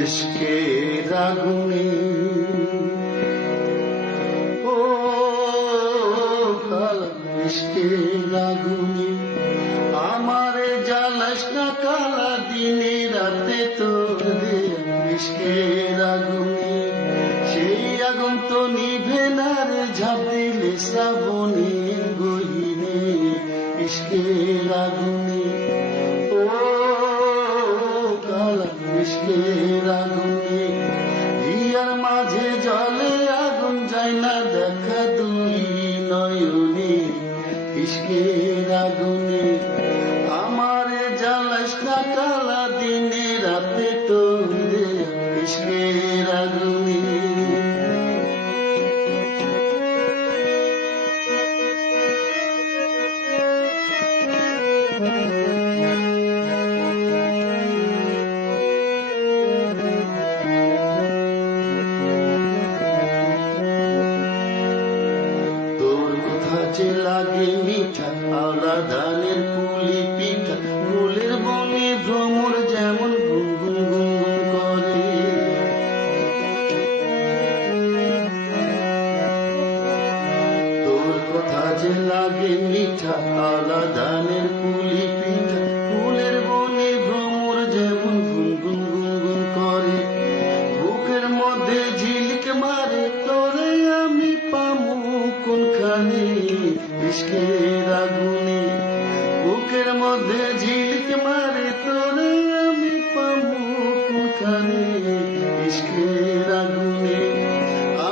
ইশকের আগুনে ও কালা ইশকের আগুনে আমারে জ্বালাস না কালা দিনে রাতে তোর দে ইশকের আগুনে সেই আগুন তো নিভে না রে, ঝাঁপ দিলে শ্রাবণের গহিনে। ইশকের আগুনে আগুনে হিয়ার মাঝে জলে আগুন যায় না, দেখা দুই নয়নে, ইশকের আগুনে। আমারে জ্বালাস না কালা দিনে, রাতে তোরে ইশকের আগুনে। তোর ধানের পুলি পিঠা বনে ভ্রমর যেমন গুনগুন গুনগুন করে। তোর কথা যে লাগে মিঠা পিঠা বনে ভ্রমর যেমন গুনগুন গুনগুন করে। বুকের মধ্যে ঝিলিক মারে, তোরে আমি পামু কোনখানে? মধ্যে ঝিলিক মারে, তোরে আমি পামু কোনখানে ইশকের আগুনে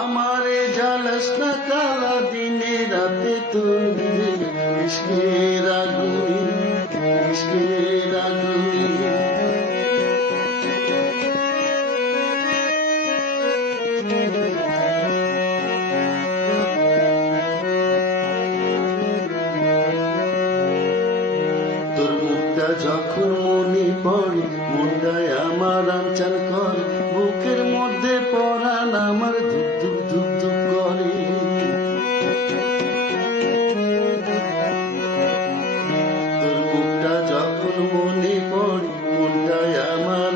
আমারে জ্বালাস না কালা দিনে, রাতে তোরে ইশকের আগুনে ইশকের আগুনে মুখটা যখন মনে পড়ে মনটায় আমার আনচান করে, বুকের মধ্যে পরান আমার ধুক ধুক ধুক ধুক করে। তোর মুখটা যখন মনে পড়ে আমার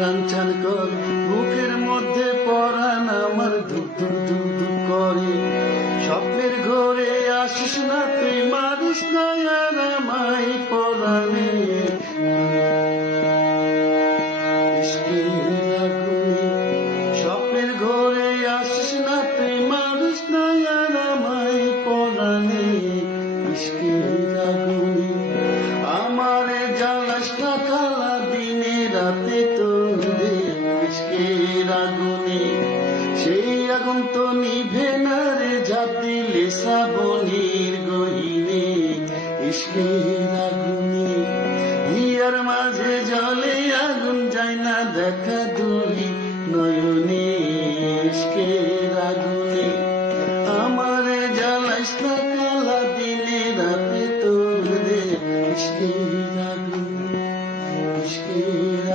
করে, বুকের মধ্যে পরান আমার করে। স্বপ্নের ঘরে আসিস না তুই মারিস না, আর আমায় রাতে ইশকের আগুনে, সেই আগুন তো নিভে না রে ঝাঁপ দিলে শ্রাবণীর গহিনে ইশকের আগুনে। হিয়ার মাঝে জলে আগুন যায় না দেখা দুই নয়নে ইশকের আগুনে। আমারে জ্বালাইস না কালা দিনে রাতে তোর রে আগুনে